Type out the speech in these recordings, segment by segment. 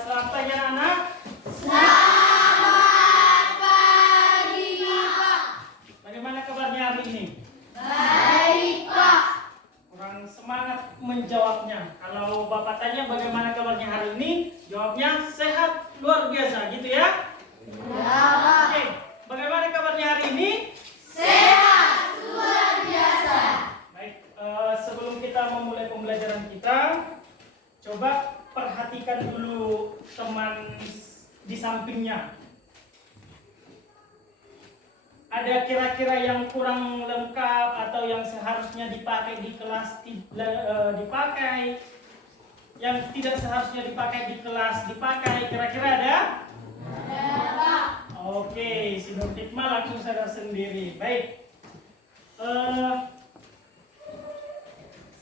Selamat pagi anak-anak. Selamat pagi, Pak. Bagaimana kabarnya hari ini? Baik, Pak. Kurang semangat menjawabnya. Kalau Bapak tanya bagaimana kabarnya hari ini, jawabnya sehat luar biasa, gitu ya? Ya, Pak. Oke, bagaimana kabarnya hari ini? Sehat luar biasa. Baik, sebelum kita memulai pembelajaran kita, coba perhatikan dulu teman di sampingnya. Ada kira-kira yang kurang lengkap atau yang seharusnya dipakai di kelas dipakai, yang tidak seharusnya dipakai di kelas dipakai, kira-kira ada? Ya, Pak. Oke, si Nur Hikmah langsung sadar sendiri. Baik,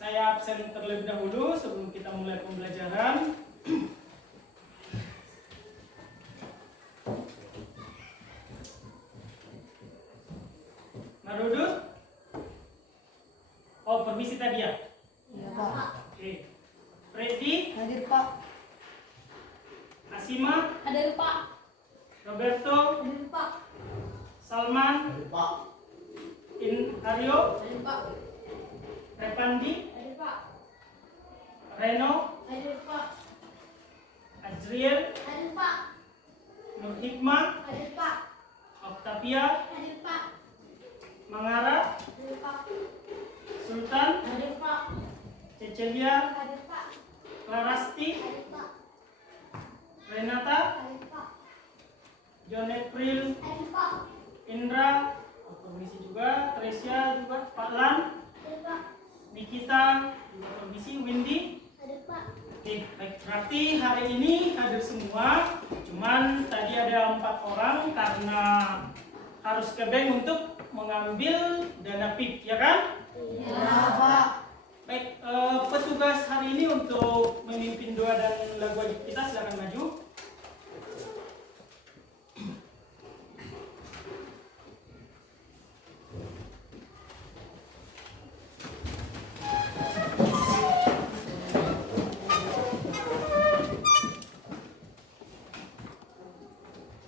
saya absen terlebih dahulu sebelum kita mulai pembelajaran. Marudut? Oh, permisi tadi ya? Ya, Pak. Oke. Freddy? Hadir, Pak. Asima? Hadir, Pak. Roberto? Hadir, Pak. Salman? Hadir, Pak. Aryo? Hadir, Pak. Repandi? Hadir, Pak. Reno? Hadir, Pak. Azriel? Hadir, Pak. Nur Hikmah? Hadir, Pak. Octavia? Hadir, Pak. Mangara? Hadir, Pak. Sultan? Hadir, Pak. Cecelia? Hadir, Pak. Clarasti? Hadir, Pak. Renata? Hadir, Pak. John April? Hadir, Pak. Indra? Permisi juga. Tresia juga. Pak Lan? Hadir, Pak. Nikita? Juga permisi. Windy? Hadir, Pak. Oke, baik. Berarti hari ini hadir semua. Cuman tadi ada 4 orang karena harus ke bank untuk mengambil dana PIK, ya kan? Ya, Pak. Baik, petugas hari ini untuk memimpin doa dan lagu wajib kita, silakan maju.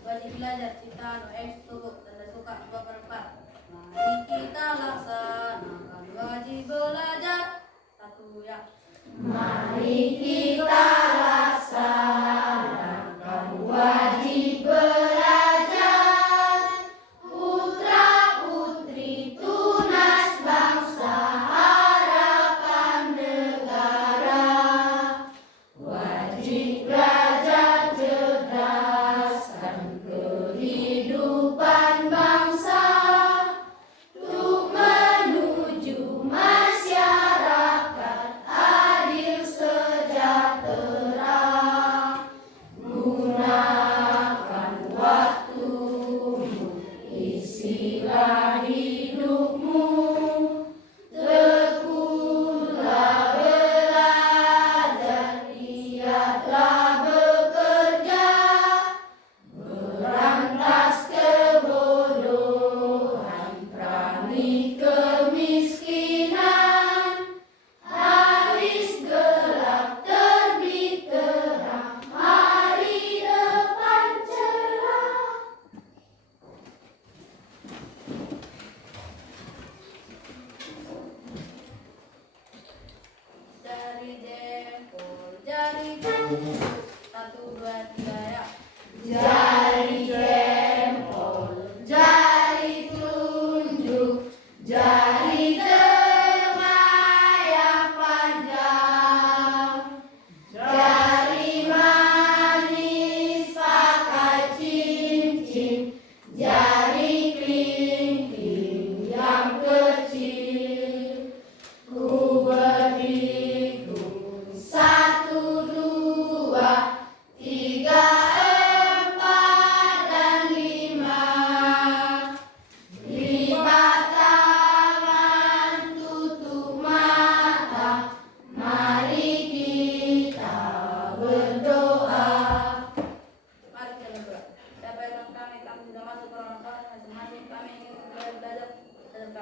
Wajib belajar kita turut tanda suka 2/4. Mari kita laksanakan wajib belajar. Satu ya. Mari kita laksanakan wajib belajar. Putra-putri tunas bangsa harapan negara. Wajib belajar cerdaskan kehidupan bangsa. Untuk menuju masyarakat adil sejahtera. Gunakan waktumu, isilah hidupmu. Tekunlah belajar, giatlah bekerja. Berantas kebodohan, perangi kemiskinan. Habis gelap terbit terang, hari depan cerah. Jari jempol, jari jempol. 1, 2, 3 ya. Jari jempol, jari telunjuk, jari tengah yang panjang. Jari manis pakai cincin, jari kelingking yang kecil. Ku berhitung 1, 2, 3, 4, dan 5. Lipat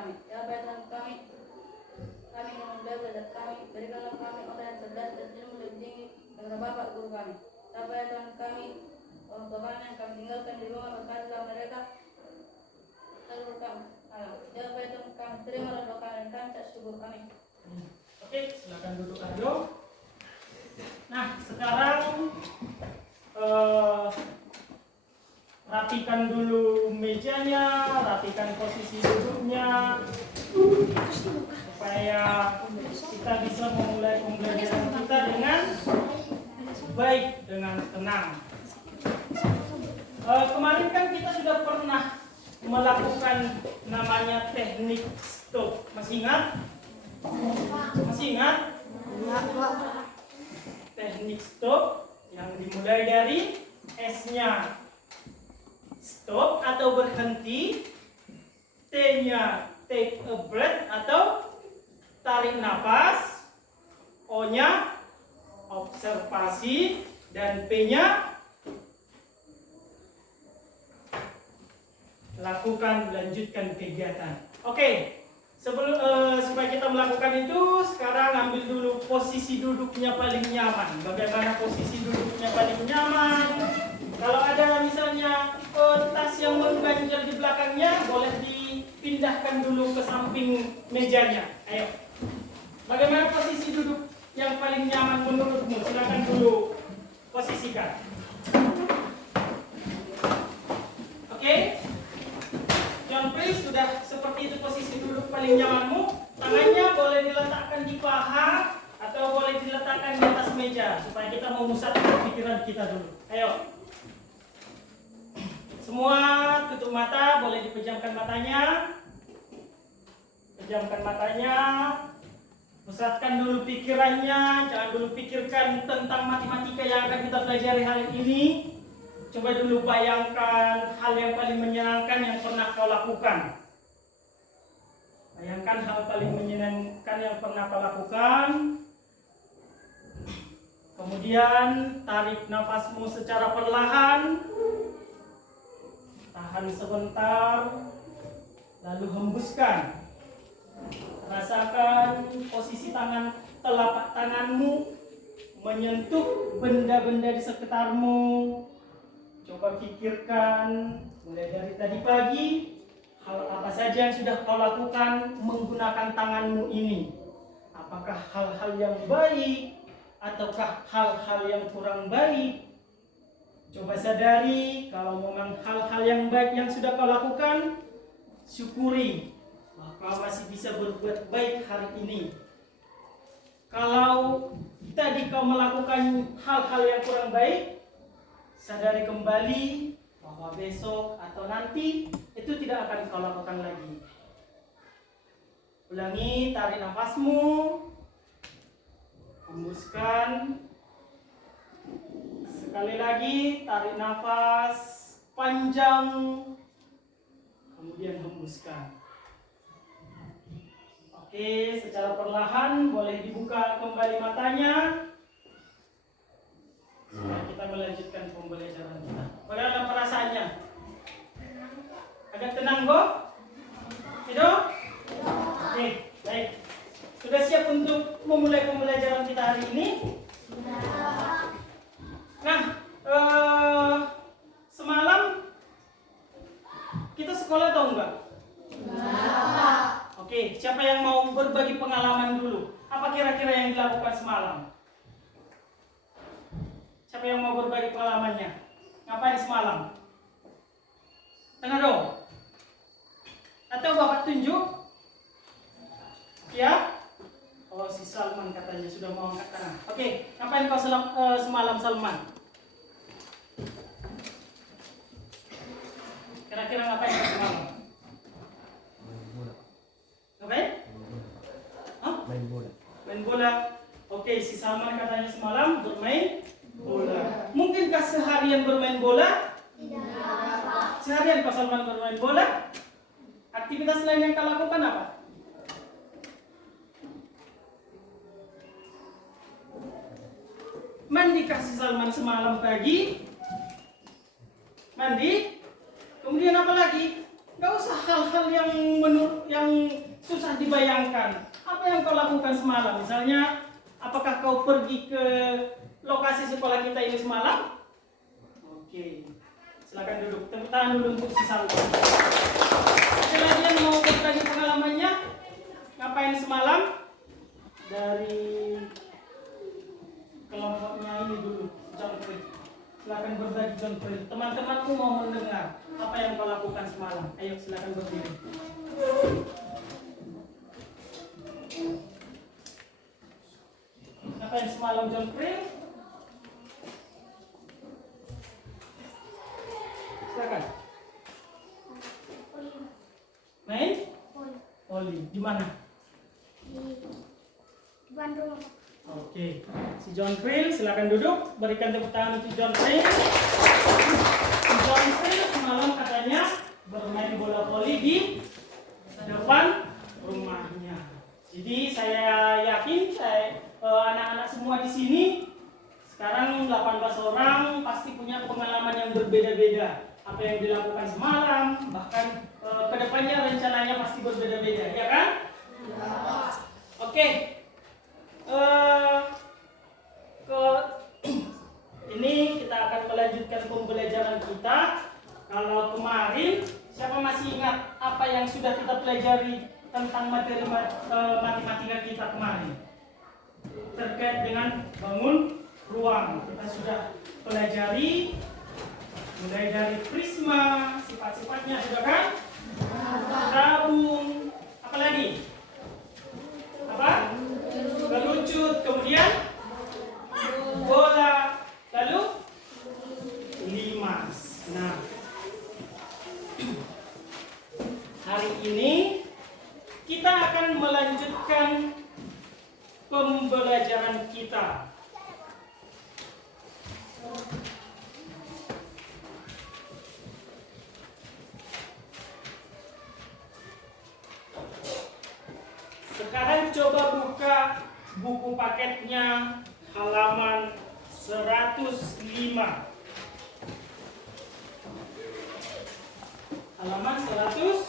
kami. Ya Tuhan kami ingin belajar kami, berikanlah kami otak yang cerdas dan ilmu lebih tinggi dengan Bapak Guru kami. Ya Tuhan kami, orang tua kami yang kami tinggalkan di rumah berkatilah mereka, seluruh kami. Ya Tuhan kami, terimalah doa kami dan kami tak syukur kami. Oke, silakan duduk Aryo. Nah, sekarang rapikan dulu mejanya, rapikan posisi duduknya, supaya kita bisa memulai pembelajaran kita dengan baik, dengan tenang. Kemarin kan kita sudah pernah melakukan namanya teknik stop. Masih ingat? Masih ingat? Teknik stop yang dimulai dari S-nya stop atau berhenti, T-nya take a breath atau tarik nafas, O-nya observasi, dan P-nya lakukan, lanjutkan kegiatan. Oke, supaya kita melakukan itu, sekarang ambil dulu posisi duduknya paling nyaman. Bagaimana posisi duduknya paling nyaman? Kalau ada misalnya tas yang mengganjal di belakangnya, boleh dipindahkan dulu ke samping mejanya. Ayo. Bagaimana posisi duduk yang paling nyaman menurutmu? Silakan dulu posisikan. Oke? John Prince, sudah seperti itu posisi duduk paling nyamanmu. Tangannya boleh diletakkan di paha atau boleh diletakkan di atas meja supaya kita memusatkan pikiran kita dulu. Ayo. Semua tutup mata, boleh dipejamkan matanya. Pejamkan matanya. Pusatkan dulu pikirannya, jangan dulu pikirkan tentang matematika yang akan kita pelajari hari ini. Coba dulu bayangkan hal yang paling menyenangkan yang pernah kau lakukan. Bayangkan hal paling menyenangkan yang pernah kau lakukan. Kemudian tarik nafasmu secara perlahan. Tahan sebentar, lalu hembuskan. Rasakan posisi telapak tanganmu menyentuh benda-benda di sekitarmu. Coba pikirkan mulai dari tadi pagi, hal apa saja yang sudah kau lakukan menggunakan tanganmu ini. Apakah hal-hal yang baik ataukah hal-hal yang kurang baik? Coba sadari kalau memang hal-hal yang baik yang sudah kau lakukan, syukuri bahwa kau masih bisa berbuat baik hari ini. Kalau tadi kau melakukan hal-hal yang kurang baik, sadari kembali bahwa besok atau nanti itu tidak akan kau lakukan lagi. Ulangi, tarik nafasmu, hembuskan. Sekali lagi, tarik nafas panjang, kemudian hembuskan. Oke, secara perlahan boleh dibuka kembali matanya. Supaya kita melanjutkan pembelajaran kita. Bagaimana perasaannya? Agak tenang, Bo? Tidak? Oke, baik. Sudah siap untuk memulai pembelajaran kita hari ini? Nah, semalam kita sekolah atau enggak? Oke, siapa yang mau berbagi pengalaman dulu? Apa kira-kira yang dilakukan semalam? Siapa yang mau berbagi pengalamannya? Ngapain semalam? Tengah dong? Atau Bapak tunjuk? Ya? Oh, si Salman katanya sudah mau angkat tangan. Oke, ngapain kau semalam Salman? Kira-kira ngapain kau semalam? Ngapain? Hah? Main bola. Main bola. Oke, si Salman katanya semalam bermain bola. Mungkinkah seharian bermain bola? Tidak. Seharian kau Salman bermain bola? Aktivitas lain yang kau lakukan apa? Mandi kasih Salman semalam pagi. Mandi. Kemudian apa lagi? Gak usah hal-hal yang susah dibayangkan. Apa yang kau lakukan semalam? Misalnya, apakah kau pergi ke lokasi sekolah kita ini semalam? Oke, silakan duduk. Tepuk tangan dulu untuk si Salwa. Ada lagi yang mau berbagi pengalamannya? Ngapain semalam? Dari kelompoknya ini dulu, John Free. Silakan berbagi, John Free. Teman-temanku mau mendengar apa yang kau lakukan semalam. Ayo silakan berdiri. Apa yang semalam, John Free? Silakan. Main? Poli. Di mana? Di Bandung. Oke. Si John Free, silakan duduk. Berikan tepuk tangan untuk John Free. Si John Free semalam katanya bermain bola voli di depan rumahnya. Jadi saya yakin anak-anak semua di sini sekarang 18 orang pasti punya pengalaman yang berbeda-beda. Apa yang dilakukan semalam, bahkan kedepannya rencananya pasti berbeda-beda, ya kan? Ya. Oke. Ini kita akan melanjutkan pembelajaran kita. Kalau kemarin, siapa masih ingat apa yang sudah kita pelajari tentang materi matematika kita kemarin? Terkait dengan bangun ruang. Kita sudah pelajari mulai dari prisma, sifat-sifatnya sudah kan? Tabung, apa lagi? Apa? Kerucut, kemudian bola, lalu limas. Nah, hari ini kita akan melanjutkan pembelajaran kita. Sekarang coba buka buku paketnya halaman 105. Halaman 105.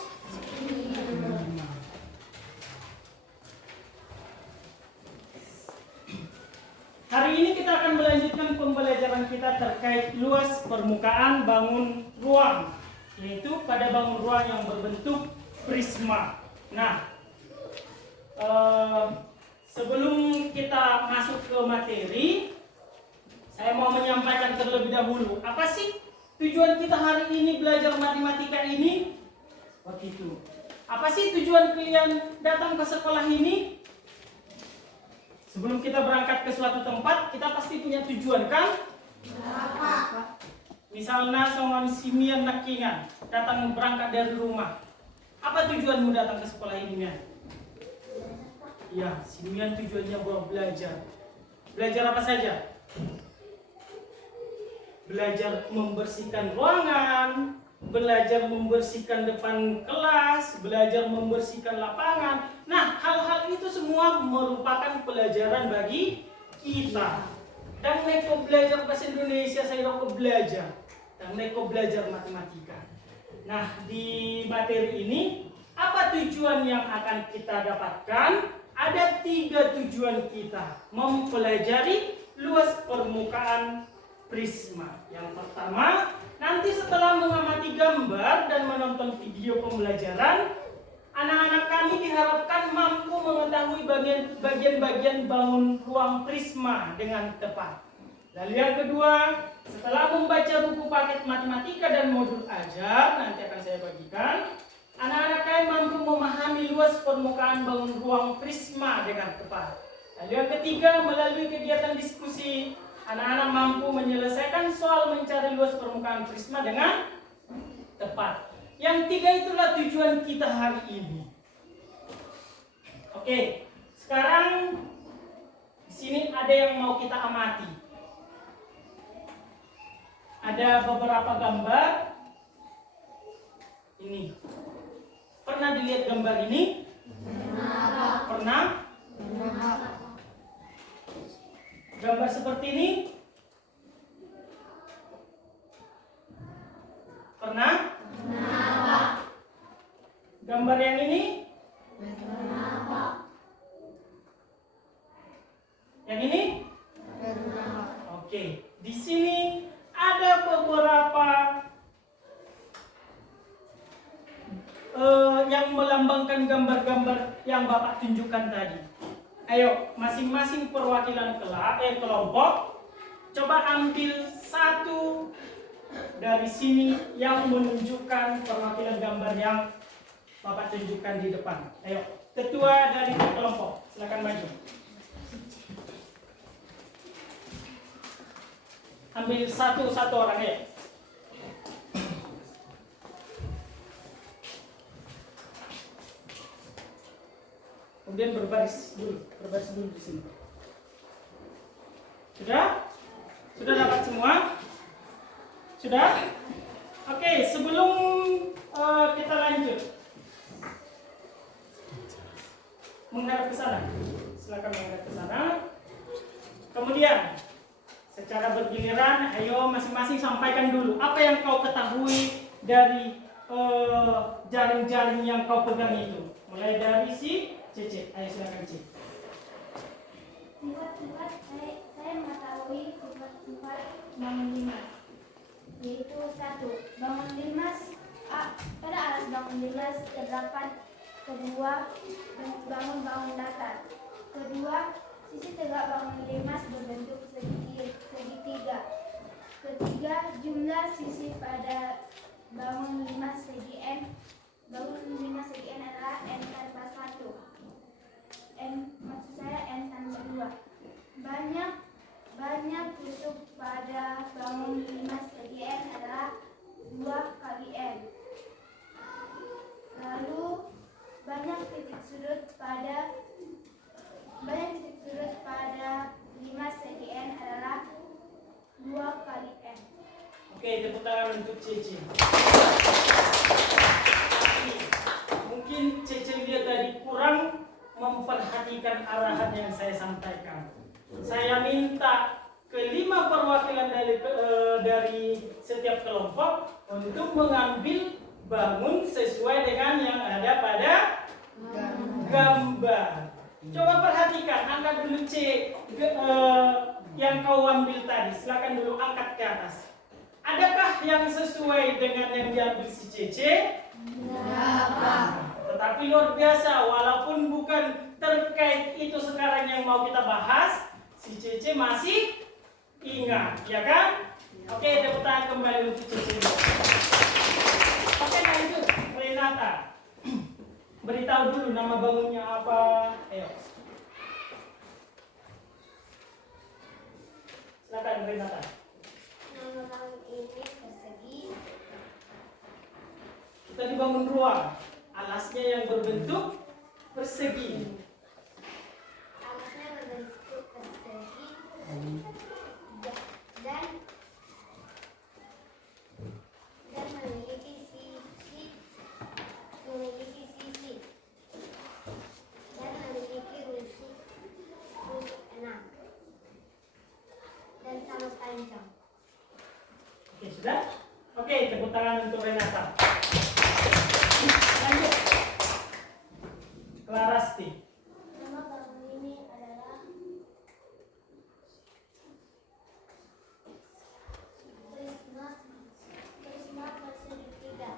Hari ini kita akan melanjutkan pembelajaran kita terkait luas permukaan bangun ruang, yaitu pada bangun ruang yang berbentuk prisma. Nah, sebelum kita masuk ke materi, saya mau menyampaikan terlebih dahulu, apa sih tujuan kita hari ini belajar matematika ini? Begitu. Apa sih tujuan kalian datang ke sekolah ini? Sebelum kita berangkat ke suatu tempat, kita pasti punya tujuan, kan? Misalnya seorang simian nakingan datang berangkat dari rumah. Apa tujuanmu datang ke sekolah ini, Mian? Ya, simian tujuannya buat belajar. Belajar apa saja? Belajar membersihkan ruangan, belajar membersihkan depan kelas, belajar membersihkan lapangan. Nah, hal-hal itu semua merupakan pelajaran bagi kita. Dan neko belajar bahasa Indonesia, saya roko belajar. Dan neko belajar matematika. Nah, di materi ini, apa tujuan yang akan kita dapatkan? Ada 3 tujuan kita mempelajari luas permukaan prisma. Yang pertama, nanti setelah mengamati gambar dan menonton video pembelajaran, anak-anak kami diharapkan mampu mengetahui bagian-bagian bangun ruang prisma dengan tepat. Lalu yang kedua, setelah membaca buku paket matematika dan modul ajar, nanti akan saya bagikan, anak-anak kami mampu memahami luas permukaan bangun ruang prisma dengan tepat. Lalu yang ketiga, melalui kegiatan diskusi, anak-anak mampu menyelesaikan soal mencari luas permukaan prisma dengan tepat. Yang 3 itulah tujuan kita hari ini. Oke, sekarang di sini ada yang mau kita amati. Ada beberapa gambar. Ini. Pernah dilihat gambar ini? Pernah? Gambar seperti ini? Pernah? Gambar yang ini? Yang ini? Oke, di sini ada beberapa yang melambangkan gambar-gambar yang Bapak tunjukkan tadi. Ayo, masing-masing perwakilan kelompok, coba ambil satu dari sini yang menunjukkan perwakilan gambar yang Bapak tunjukkan di depan. Ayo, ketua dari kelompok, silakan maju. Ambil satu orang ya. Kemudian berbaris dulu di sini. Sudah? Sudah dapat semua? Sudah? Oke, sebelum kita lanjut, menghadap ke sana. Silakan menghadap ke sana. Kemudian, secara bergiliran, ayo masing-masing sampaikan dulu apa yang kau ketahui dari jaring-jaring yang kau pegang itu. Mulai dari si Cece, ayo silakan Cece. Sifat-sifat saya mengetahui sifat-sifat bangun limas, yaitu 1. Bangun limas pada alas bangun limas terdapat kedua bangun datar. Kedua, sisi tegak bangun limas berbentuk segitiga. Ketiga, jumlah sisi pada bangun limas segi N. Bangun limas segi N adalah N tanpa 1. Maksud saya N tambah 2. Banyak tusuk pada bangun limas segi N adalah 2 kali N. Lalu banyak titik sudut pada limas segi N adalah 2 kali N. Oke, tepuk tangan untuk Cece. Mungkin Cece lihat tadi kurang memperhatikan arahan yang saya sampaikan. Saya minta kelima perwakilan dari setiap kelompok untuk mengambil bangun sesuai dengan yang ada pada gambar. Coba perhatikan, angkat dulu C yang kau ambil tadi. Silakan dulu angkat ke atas. Adakah yang sesuai dengan yang diambil si Cece? Tetapi luar biasa, walaupun bukan terkait itu sekarang yang mau kita bahas, si Cece masih ingat, ya kan? Oke, tepuk tangan kembali untuk Cece. Oke, lanjut, Renata. Beritahu dulu nama bangunnya apa. Ayo. Silakan Renata. Nama bangun ini persegi. Kita dibangun ruang. Alasnya yang berbentuk persegi. Alasnya berbentuk persegi dan memiliki sisi dan memiliki rusuk 6 dan sama panjang. Oke, sudah? Oke, tepuk tangan untuk Renata. Lanjut. Clarasti. Nama bangun ini adalah Prisma persegitiga.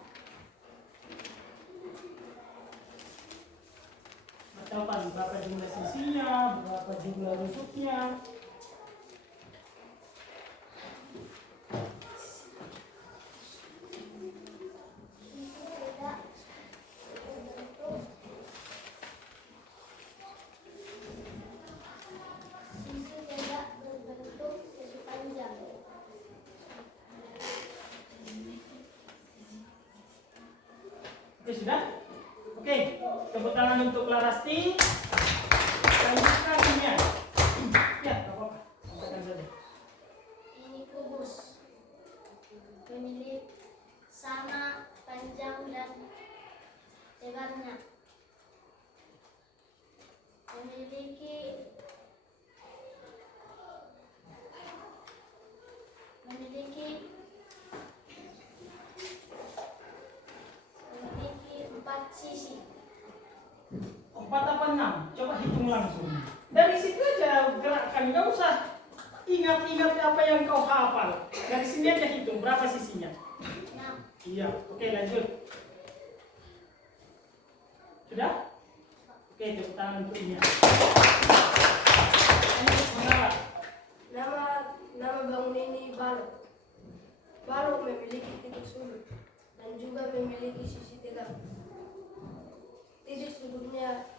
Berapa jumlah sisinya, berapa jumlah rusuknya. Sisi tidak berbentuk sisi panjang. Oke, sudah? Oke, tepuk tangan untuk Clarasti. Lanjutkan ini ya. Ya, gak apa-apa. Sampaikan saja. Ini kubus, memiliki sama panjang dan lebarnya. Memiliki 4 sisi. 4 apa 6? Coba hitung langsung. Dari situ aja gerakkan, nggak usah ingat-ingat apa yang kau hafal. Dari sini aja hitung berapa sisinya. Iya, oke lanjut. Sudah? Oke, tepuk tangan untuk ini. Lanjut, Mengapa? Nama bangun ini balok. Balok memiliki titik sudut dan juga memiliki sisi tegak. Titik sudutnya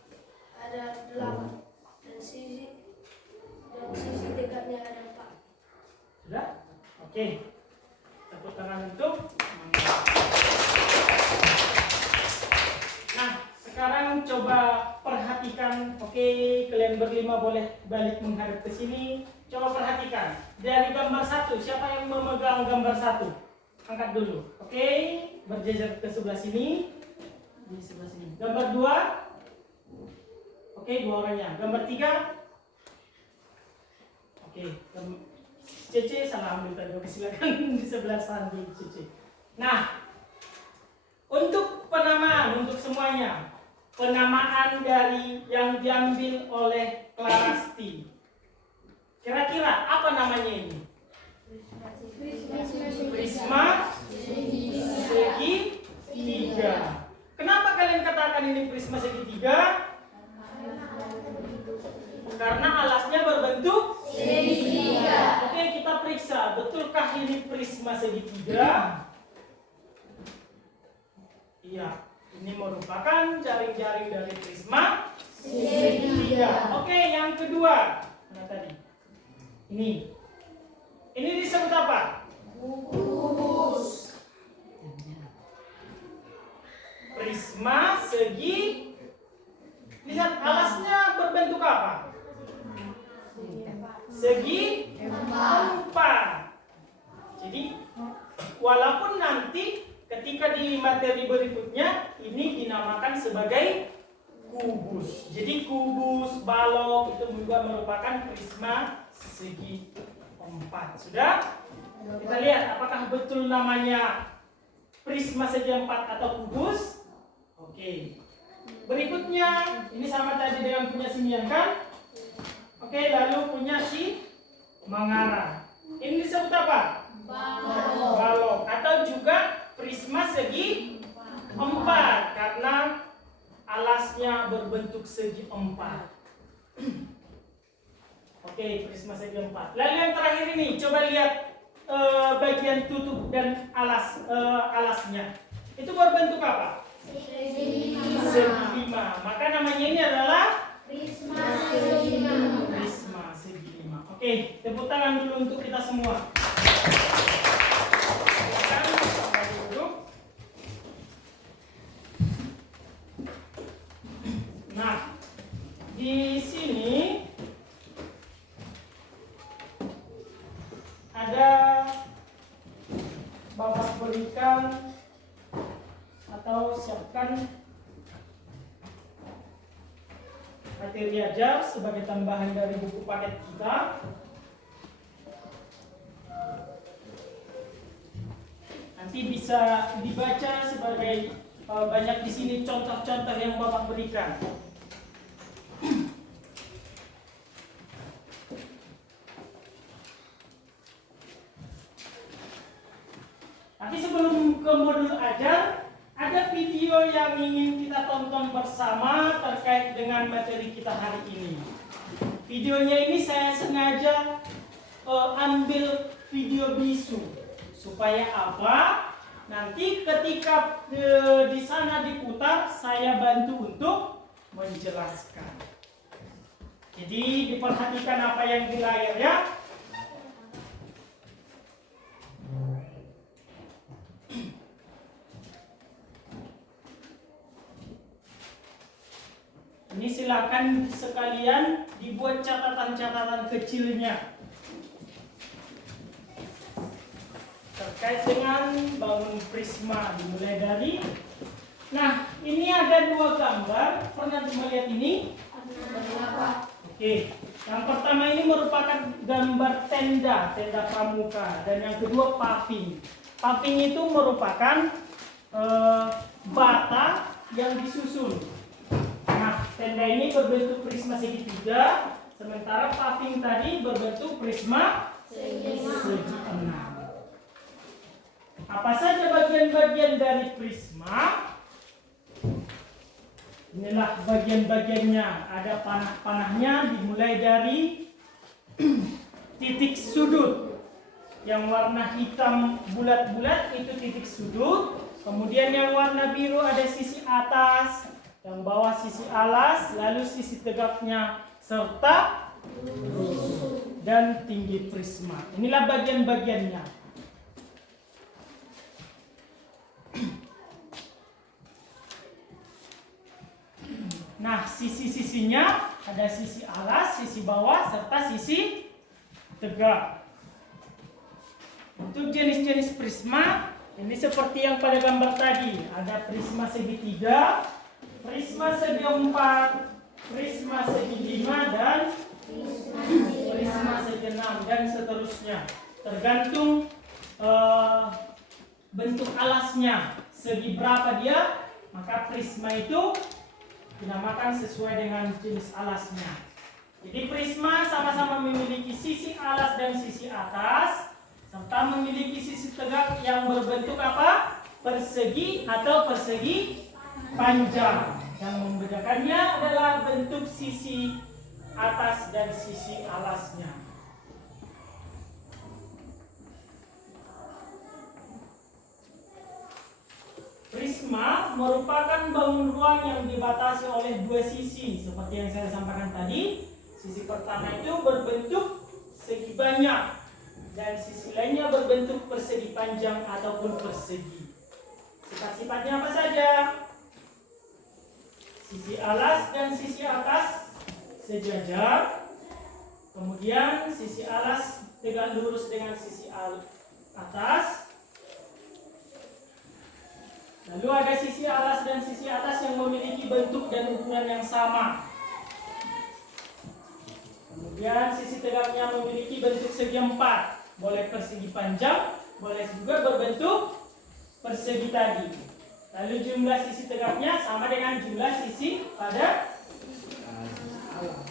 ada 8 dan sisi tegaknya ada 4. Sudah? Oke. Tepuk tangan untuk Mengapa. Nah, sekarang coba perhatikan. Oke, kalian berlima boleh balik menghadap ke sini. Coba perhatikan. Dari gambar 1, siapa yang memegang gambar 1? Angkat dulu. Oke, berjejer ke sebelah sini. Di sebelah sini. Gambar 2. Oke, 2 orangnya. Gambar 3. Oke, Cece salah ambil tadi. Oke, silakan di sebelah sana Cece. Nah, untuk penamaan, untuk semuanya, penamaan dari yang diambil oleh Clarasti. Kira-kira apa namanya ini? Prisma segitiga. Kenapa kalian katakan ini prisma segitiga? Karena alasnya berbentuk segitiga. Oke, kita periksa, betulkah ini prisma segitiga? Iya, ini merupakan jaring-jaring dari prisma segitiga. Oke, yang kedua, mana tadi? Ini disebut apa? Kubus. Prisma segi. Lihat alasnya berbentuk apa? Segi 4. Jadi walaupun nanti ketika di materi berikutnya ini dinamakan sebagai kubus. Jadi kubus, balok itu juga merupakan prisma segi 4. Sudah? Kita lihat apakah betul namanya prisma segi 4 atau kubus. Oke. Berikutnya ini sama tadi dengan punya Simian kan? Oke, lalu punya si Mangara. Ini disebut apa? Balok. Atau juga prisma segi 4 karena alasnya berbentuk segi 4. Oke, prisma segi 4. Lalu yang terakhir ini, coba lihat bagian tutup dan alasnya. Itu berbentuk apa? Segi 5. Maka namanya ini adalah Prisma segi 5. prisma segi 5. Oke, tepuk tangan dulu untuk kita semua. Silakan kembali duduk. Nah, di sini ada Bapak berikan atau siapkan materi ajar sebagai tambahan dari buku paket kita. Nanti bisa dibaca sebagai banyak di sini contoh-contoh yang Bapak berikan. Nanti sebelum ke modul ajar, ada video yang ingin kita tonton bersama terkait dengan materi kita hari ini. Videonya ini saya sengaja ambil video bisu. Supaya apa? Nanti ketika di sana diputar, saya bantu untuk menjelaskan. Jadi diperhatikan apa yang di layar ya. Ini silakan sekalian dibuat catatan-catatan kecilnya terkait dengan bangun prisma. Dimulai dari, nah ini ada 2 gambar. Pernah melihat ini? Oke, yang pertama ini merupakan gambar tenda pramuka, dan yang kedua paving. Paving itu merupakan bata yang disusun. Nah, Anda ini berbentuk prisma segitiga, sementara paving tadi berbentuk prisma segi enam. Apa saja bagian-bagian dari prisma? Inilah bagian-bagiannya. Ada panah-panahnya, dimulai dari titik sudut. Yang warna hitam bulat-bulat itu titik sudut. Kemudian yang warna biru ada sisi atas, yang bawah sisi alas, lalu sisi tegaknya serta dan tinggi prisma. Inilah bagian-bagiannya. Nah, sisi-sisinya ada sisi alas, sisi bawah, serta sisi tegak. Untuk jenis-jenis prisma, ini seperti yang pada gambar tadi. Ada prisma segitiga, prisma segi empat, prisma segi lima, dan prisma segi enam, dan seterusnya. Tergantung bentuk alasnya, segi berapa dia, maka prisma itu dinamakan sesuai dengan jenis alasnya. Jadi prisma sama-sama memiliki sisi alas dan sisi atas, serta memiliki sisi tegak yang berbentuk apa? Persegi atau persegi panjang. Yang membedakannya adalah bentuk sisi atas dan sisi alasnya. Prisma merupakan bangun ruang yang dibatasi oleh dua sisi, seperti yang saya sampaikan tadi. Sisi pertama itu berbentuk segi banyak, dan sisi lainnya berbentuk persegi panjang ataupun persegi. Sifat-sifatnya apa saja? Sisi alas dan sisi atas sejajar. Kemudian sisi alas tegak lurus dengan sisi atas. Lalu ada sisi alas dan sisi atas yang memiliki bentuk dan ukuran yang sama. Kemudian sisi tegaknya memiliki bentuk segi empat. Boleh persegi panjang, boleh juga berbentuk persegi tadi. Lalu jumlah sisi tegaknya sama dengan jumlah sisi pada alas.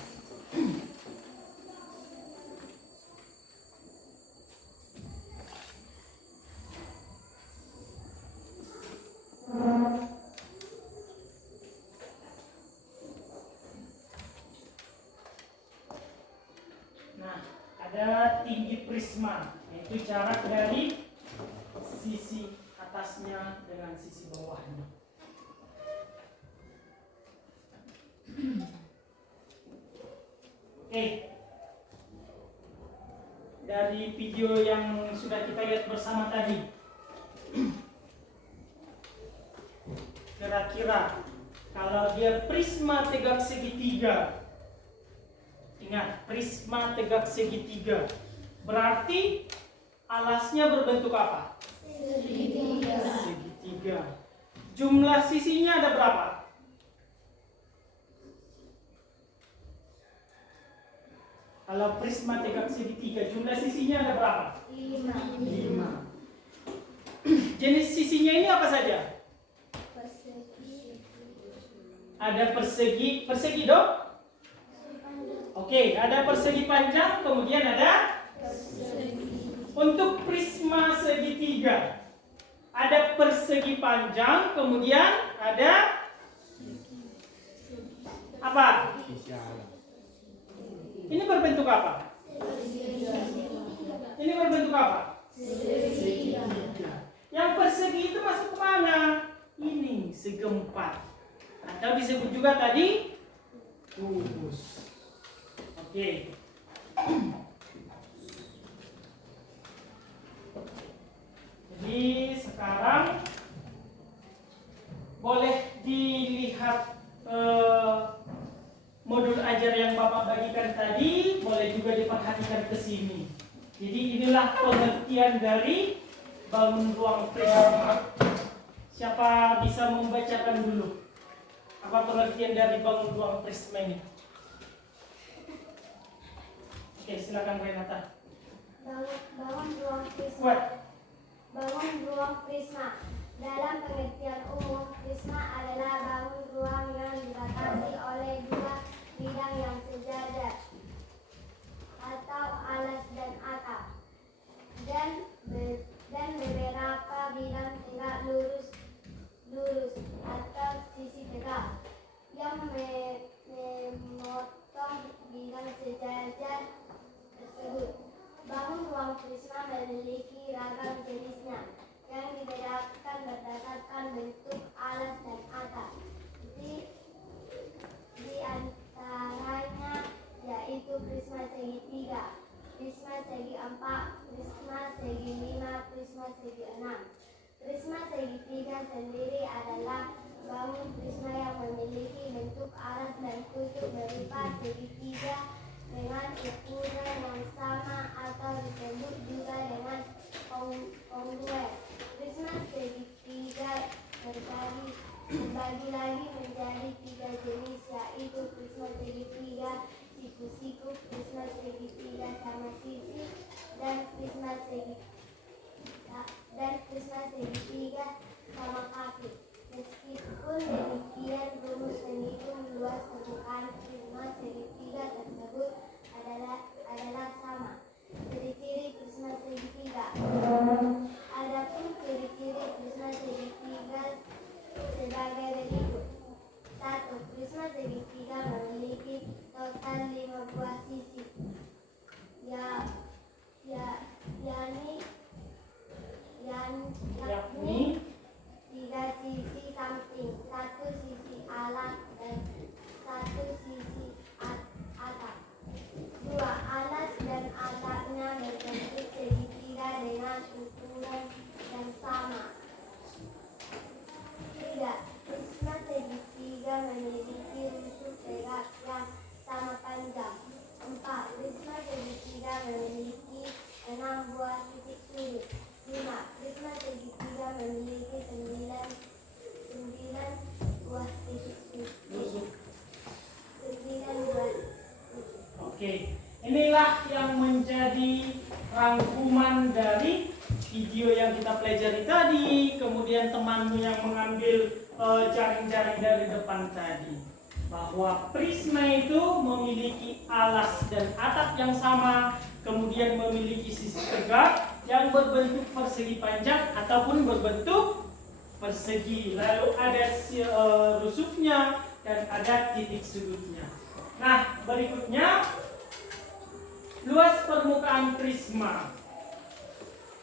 Nah, ada tinggi prisma, yaitu jarak dari sisi atasnya dengan sisi bawahnya. Oke. Dari video yang sudah kita lihat bersama tadi, kira-kira kalau dia prisma tegak segitiga, ingat prisma tegak segitiga, berarti alasnya berbentuk apa? Segitiga. Jumlah sisinya ada berapa? Kalau prisma tegak segitiga, jumlah sisinya ada berapa? 5. Jenis sisinya ini apa saja? Ada persegi dong? Oke, ada persegi panjang, kemudian ada untuk prisma segitiga. Ada persegi panjang, kemudian ada apa? Ini berbentuk apa? Ini berbentuk apa? Segitiga. Yang persegi itu masuk ke mana? Ini segi empat. Atau disebut juga tadi kubus. Oke. Jadi sekarang boleh dilihat modul ajar yang Bapak bagikan tadi, boleh juga diperhatikan ke sini. Jadi inilah pengertian dari bangun ruang prisma. Siapa bisa membacakan dulu? Apa pengertian dari bangun ruang prisma ini? Oke, silakan Renata. Bangun ruang prisma. Kuat. Bangun ruang prisma. Dalam pengertian umum, prisma adalah bangun ruang yang dibatasi oleh dua dan kutub berupa segitiga dengan ukuran yang sama atau disebut juga dengan kongruen. Prisma segitiga terbagi lagi menjadi 3 jenis, yaitu prisma segitiga siku-siku, prisma segitiga sama sisi, dan prisma segitiga sama kaki. Meskipun demikian, rumus menghitung luas permukaan prisma segitiga tersebut adalah sama. Ciri-ciri prisma segitiga. Adapun ciri-ciri prisma segitiga sebagai berikut. 1. Prisma segitiga memiliki total 5 buah sisi, yakni 3 sisi samping, 1 sisi alas, dan 1 sisi atap. 2. Alas dan atapnya berbentuk segitiga dengan ukuran yang sama. 3. Prisma segitiga memiliki rusuk perak yang sama panjang. 4. Prisma segitiga memiliki 6 buah titik sudut. 5. Prisma segitiga memiliki 9 buah titik sudut. 9 buah rusuk. Oke, inilah yang menjadi rangkuman dari video yang kita pelajari tadi. Kemudian temanmu yang mengambil jaring-jaring dari depan tadi, bahwa prisma itu memiliki alas dan atap yang sama, kemudian memiliki sisi tegak yang berbentuk persegi panjang ataupun berbentuk persegi, lalu ada rusuknya dan ada titik sudutnya. Nah, berikutnya luas permukaan prisma.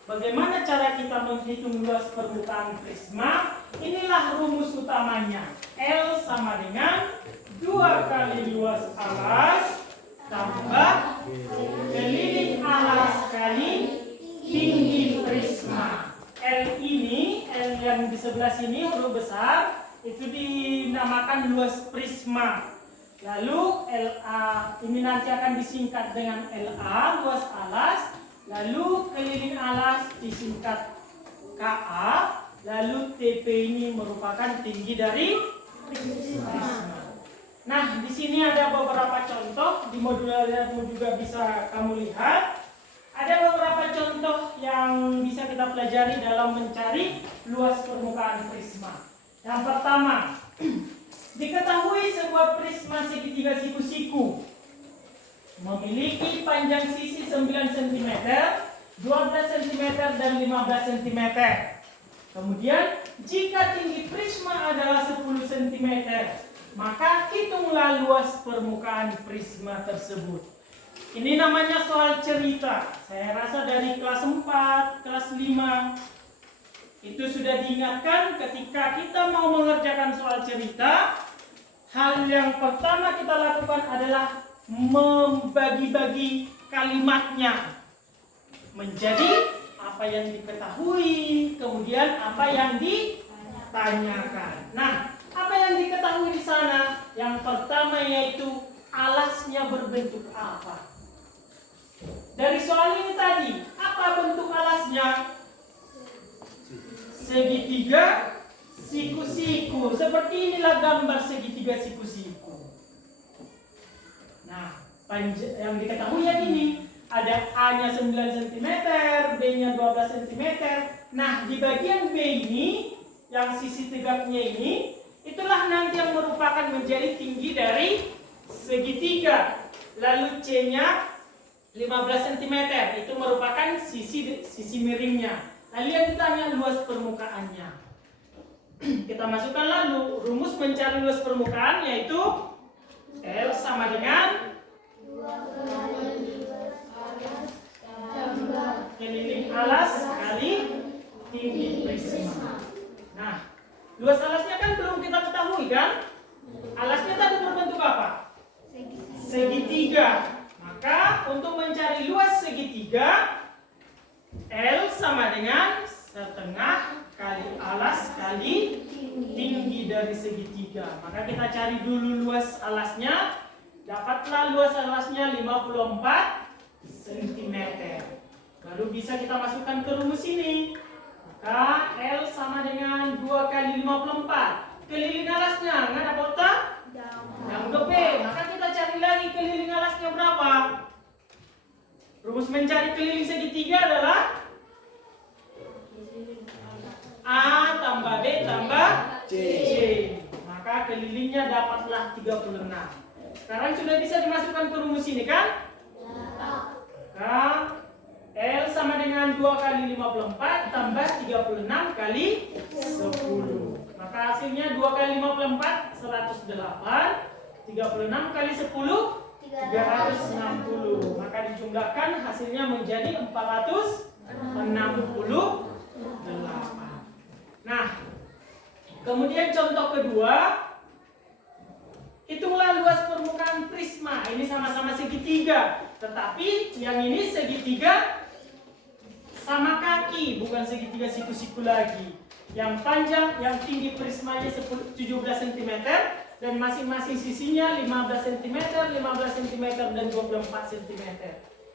Bagaimana cara kita menghitung luas permukaan prisma? Inilah rumus utamanya. L sama dengan 2 kali luas alas tambah keliling alas kali tinggi prisma. L ini, L yang di sebelah sini huruf besar, itu dinamakan luas prisma. Lalu LA ini nanti akan disingkat dengan LA, luas alas. Lalu keliling alas disingkat KA. Lalu TP ini merupakan tinggi dari prisma. Nah, di sini ada beberapa contoh, di modul juga bisa kamu lihat. Ada beberapa contoh yang bisa kita pelajari dalam mencari luas permukaan prisma. Yang pertama, diketahui sebuah prisma segitiga siku-siku memiliki panjang sisi 9 cm, 12 cm, dan 15 cm. Kemudian, jika tinggi prisma adalah 10 cm, maka hitunglah luas permukaan prisma tersebut. Ini namanya soal cerita. Saya rasa dari kelas 4, kelas 5 itu sudah diingatkan ketika kita mau mengerjakan soal cerita. Hal yang pertama kita lakukan adalah membagi-bagi kalimatnya menjadi apa yang diketahui, kemudian apa yang ditanyakan. Nah, apa yang diketahui di sana? Yang pertama yaitu alasnya berbentuk apa? Dari soal ini tadi, apa bentuk alasnya? Segitiga siku-siku. Seperti inilah gambar segitiga siku-siku. Nah, yang diketahui yang ini, ada A-nya 9 cm, B-nya 12 cm. Nah, di bagian B ini, yang sisi tegaknya ini, itulah nanti yang merupakan menjadi tinggi dari segitiga. Lalu C-nya 15 cm, itu merupakan sisi miringnya. Lalu yang ditanya luas permukaannya. Kita masukkan lalu rumus mencari luas permukaan, yaitu L sama dengan 2 kali luas alas tambah keliling alas kali tinggi prisma. Nah, luas alasnya kan belum kita ketahui kan? Alasnya tadi berbentuk apa? Segitiga. Maka untuk mencari luas segitiga, L sama dengan setengah kali alas kali tinggi dari segitiga. Maka kita cari dulu luas alasnya. Dapatlah luas alasnya 54 cm. Baru bisa kita masukkan ke rumus ini. Maka L sama dengan 2 kali 54. Keliling alasnya, nggak ada kota? Yang ke B. Maka kita cari lagi keliling alasnya berapa? Rumus mencari keliling segitiga adalah A tambah B tambah C. Maka kelilingnya dapatlah 36. Sekarang sudah bisa dimasukkan ke rumus ini kan? Maka L sama dengan 2 kali 54 tambah 36 kali 10. Maka hasilnya 2 kali 54 108. 36 kali 10 360. Maka dijumlahkan hasilnya menjadi 468. Nah, kemudian contoh kedua, hitunglah luas permukaan prisma. Ini sama-sama segitiga, tetapi yang ini segitiga sama kaki, bukan segitiga siku-siku lagi. Yang panjang, yang tinggi prismanya 17 cm dan masing-masing sisinya 15 cm, 15 cm dan 24 cm.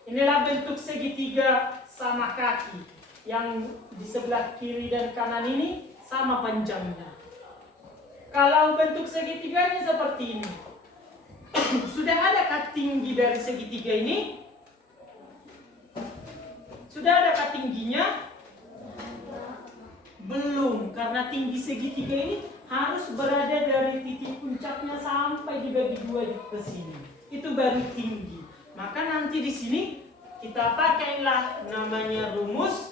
Inilah bentuk segitiga sama kaki. Yang di sebelah kiri dan kanan ini sama panjangnya. Kalau bentuk segitiganya seperti ini, sudah adakah tinggi dari segitiga ini? Sudah adakah tingginya? Belum, karena tinggi segitiga ini harus berada dari titik puncaknya sampai dibagi dua ke sini. Itu baru tinggi. Maka nanti di sini kita pakailah namanya rumus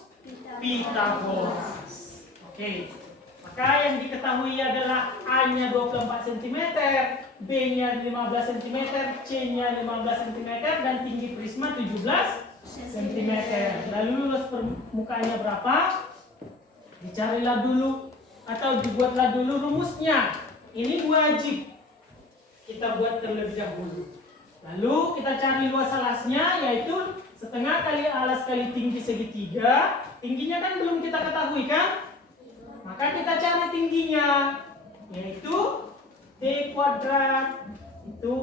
Pythagoras. Oke. Maka yang diketahui adalah A-nya 24 cm, B-nya 15 cm, C-nya 15 cm dan tinggi prisma 17 cm. Lalu luas permukaannya berapa? Dicarilah dulu atau dibuatlah dulu rumusnya. Ini wajib kita buat terlebih dahulu. Lalu kita cari luas alasnya, yaitu setengah kali alas kali tinggi segitiga. Tingginya kan belum kita ketahui kan? Maka kita cari tingginya, yaitu T kuadrat. Itu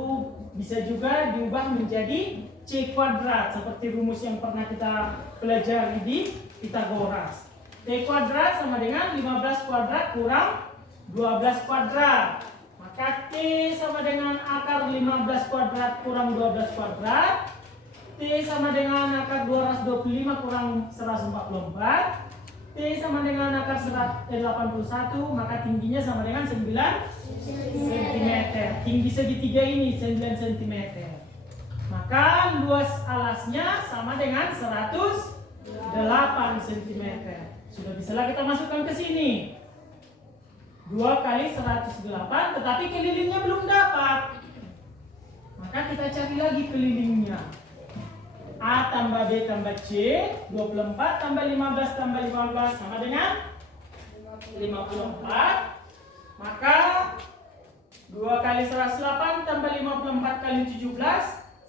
bisa juga diubah menjadi C kuadrat seperti rumus yang pernah kita pelajari di Pythagoras. T kuadrat sama dengan 15 kuadrat kurang 12 kuadrat. Maka T sama dengan akar 15 kuadrat kurang 12 kuadrat. T sama dengan akar 225 kurang 144. T sama dengan akar 81, maka tingginya sama dengan 9 cm. Tinggi segitiga ini 9 cm. Maka luas alasnya sama dengan 108 cm. Sudah bisalah kita masukkan ke sini. 2 kali 108, tetapi kelilingnya belum dapat. Maka kita cari lagi kelilingnya. A tambah B tambah C, 24 tambah 15 tambah 15 sama dengan 54. Maka 2 kali 108 tambah 54 kali 17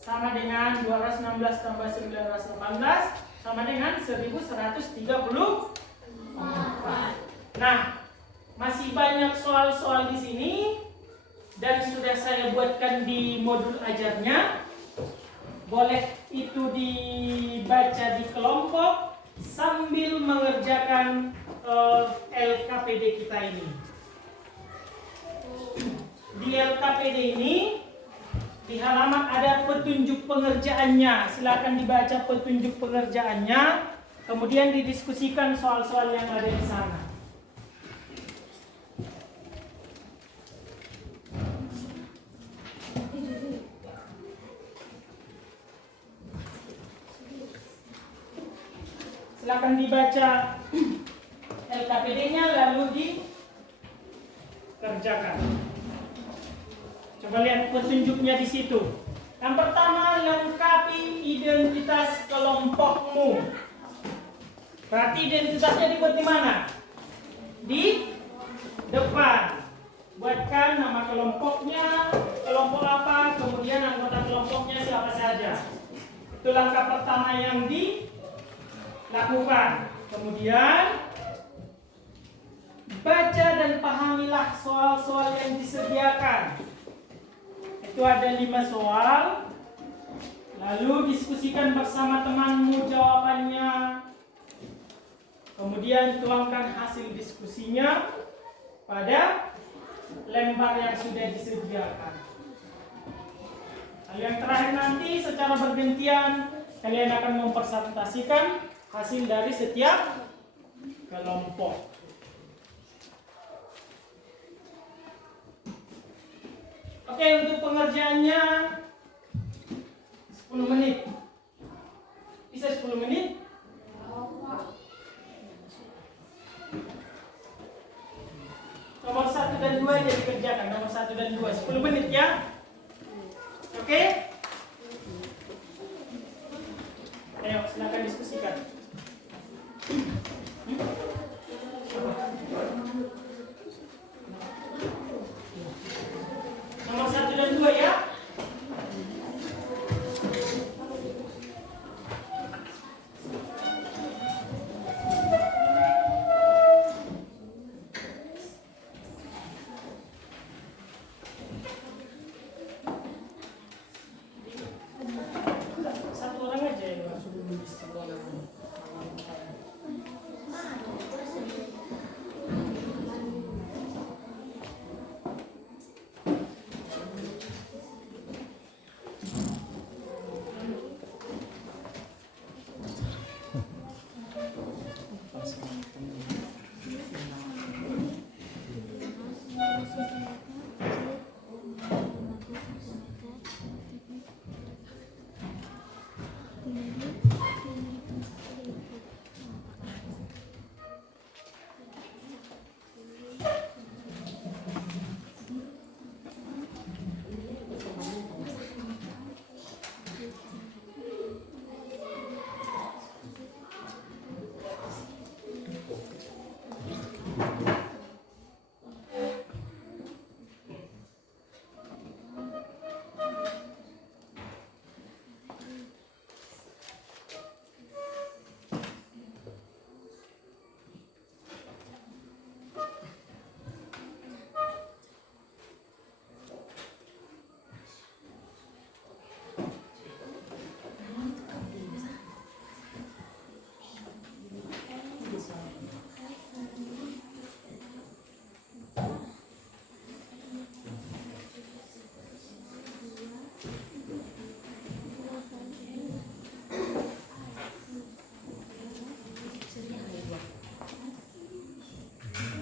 sama dengan 216 tambah 918 sama dengan 1134. Nah, masih banyak soal-soal di sini dan sudah saya buatkan di modul ajarnya. Boleh itu dibaca di kelompok sambil mengerjakan LKPD kita ini. Di LKPD ini di halaman ada petunjuk pengerjaannya. Silakan dibaca petunjuk pengerjaannya, kemudian didiskusikan soal-soal yang ada di sana. Silakan dibaca LKPD-nya lalu dikerjakan. Coba lihat petunjuknya di situ. Yang pertama, lengkapi identitas kelompokmu. Berarti identitasnya dibuat di mana? Di depan. Buatkan nama kelompoknya, kelompok apa, kemudian anggota kelompoknya siapa saja. Itu langkah pertama yang dilakukan. Kemudian baca dan pahamilah soal-soal yang disediakan. Itu ada 5 soal. Lalu diskusikan bersama temanmu jawabannya. Kemudian tuangkan hasil diskusinya pada lembar yang sudah disediakan. Lalu yang terakhir nanti secara bergantian kalian akan mempresentasikan hasil dari setiap kelompok. Oke, untuk pengerjaannya 10 menit. Bisa 10 menit? Nomor 1 dan 2 aja dikerjakan. Nomor 1 dan 2 10 menit ya. Oke? Ayo silakan diskusikan. Nomor 1 dan 2 ya. Satu orang aja yang langsung menulis soal.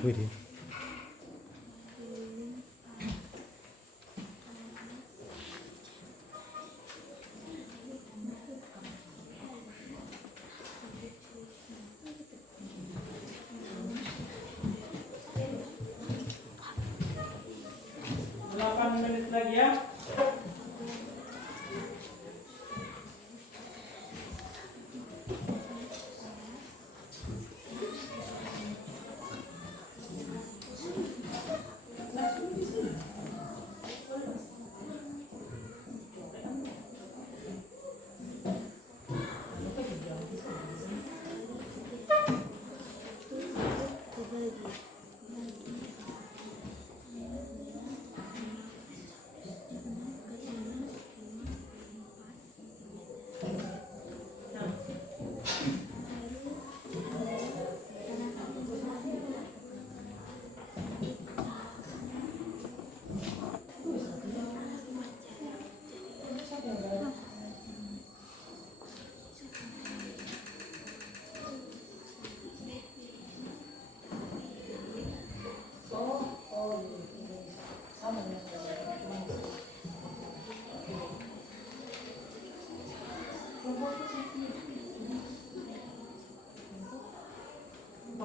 Wih. Menit lagi ya.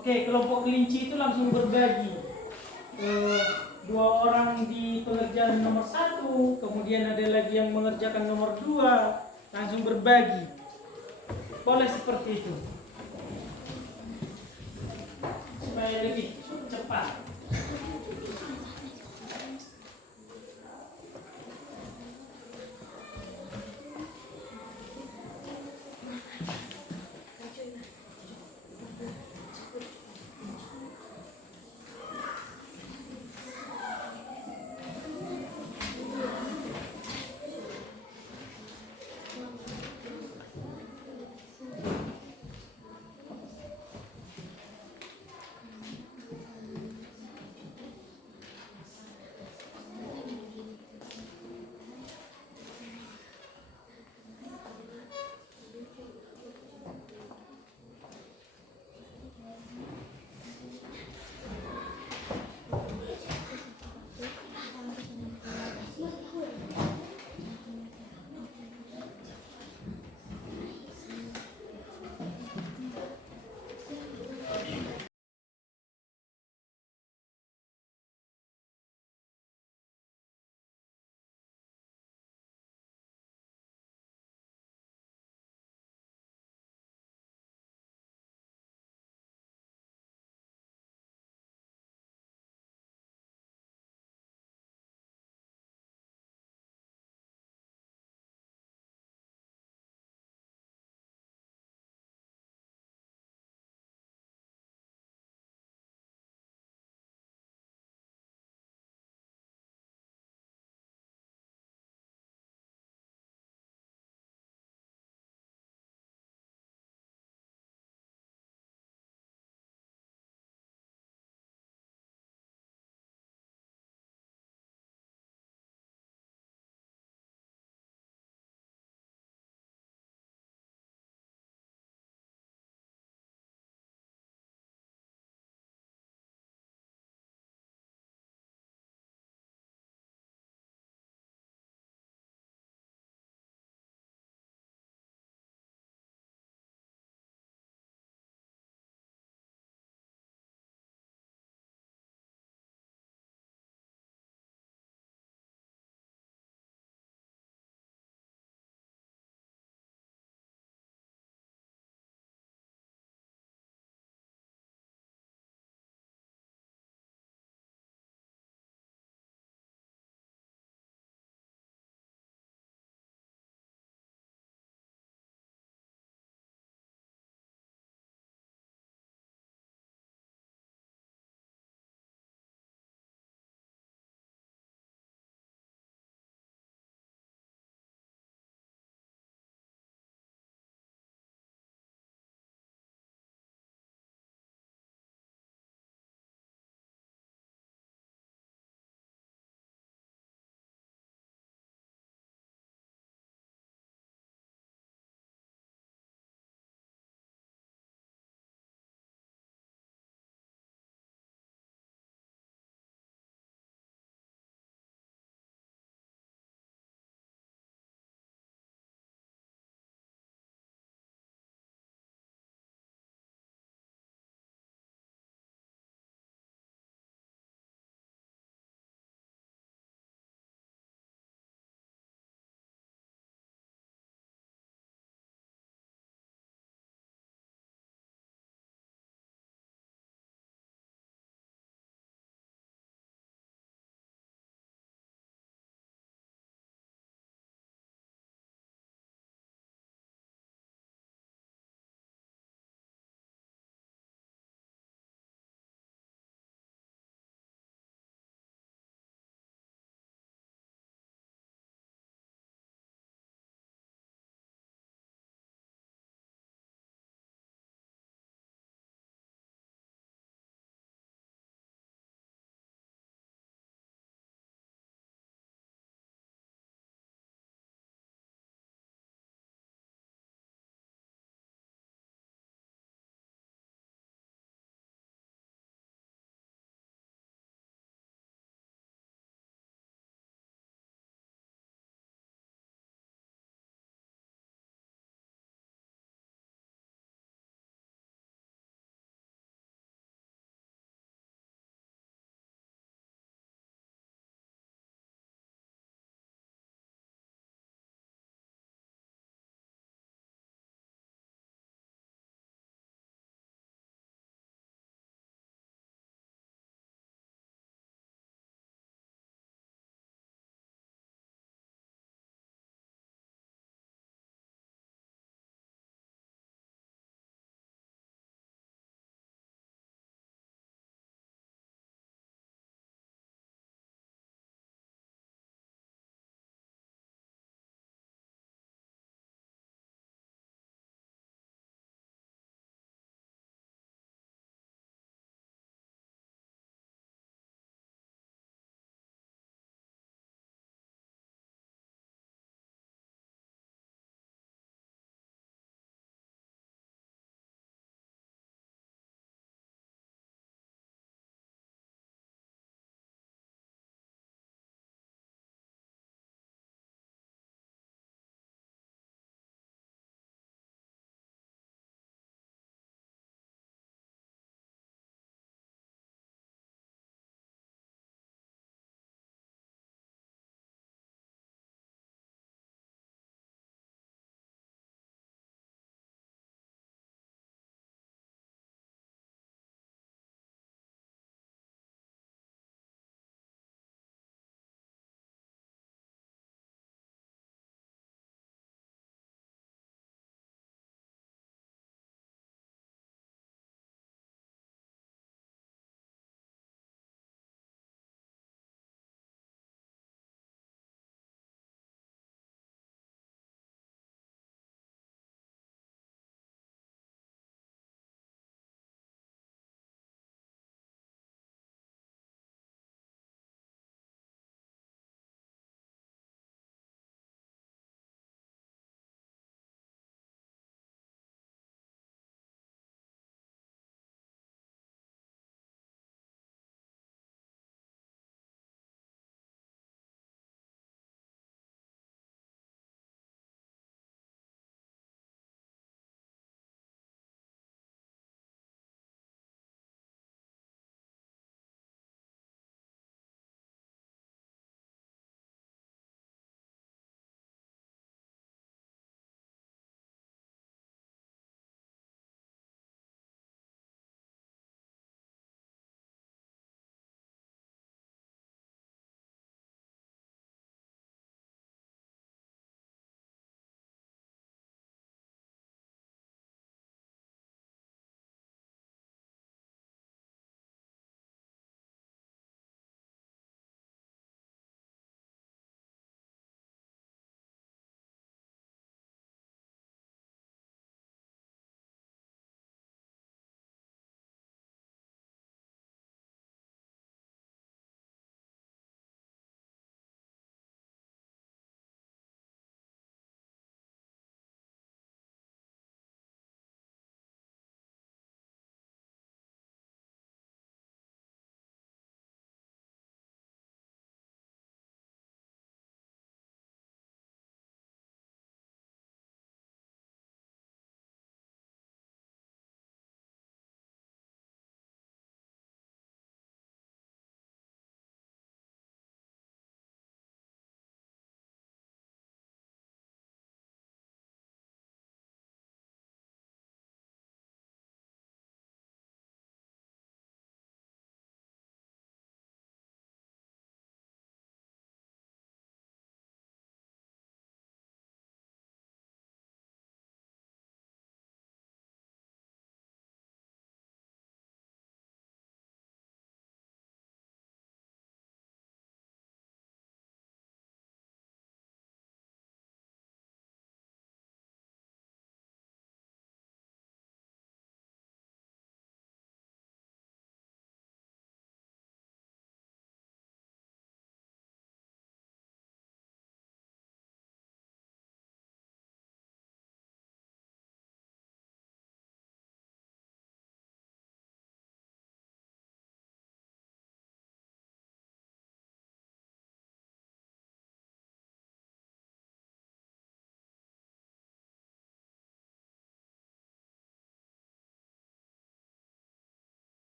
Oke, kelompok kelinci itu langsung berbagi. 2 orang di pengerjaan nomor 1, kemudian ada lagi yang mengerjakan nomor 2, langsung berbagi. Boleh seperti itu, supaya lebih cepat.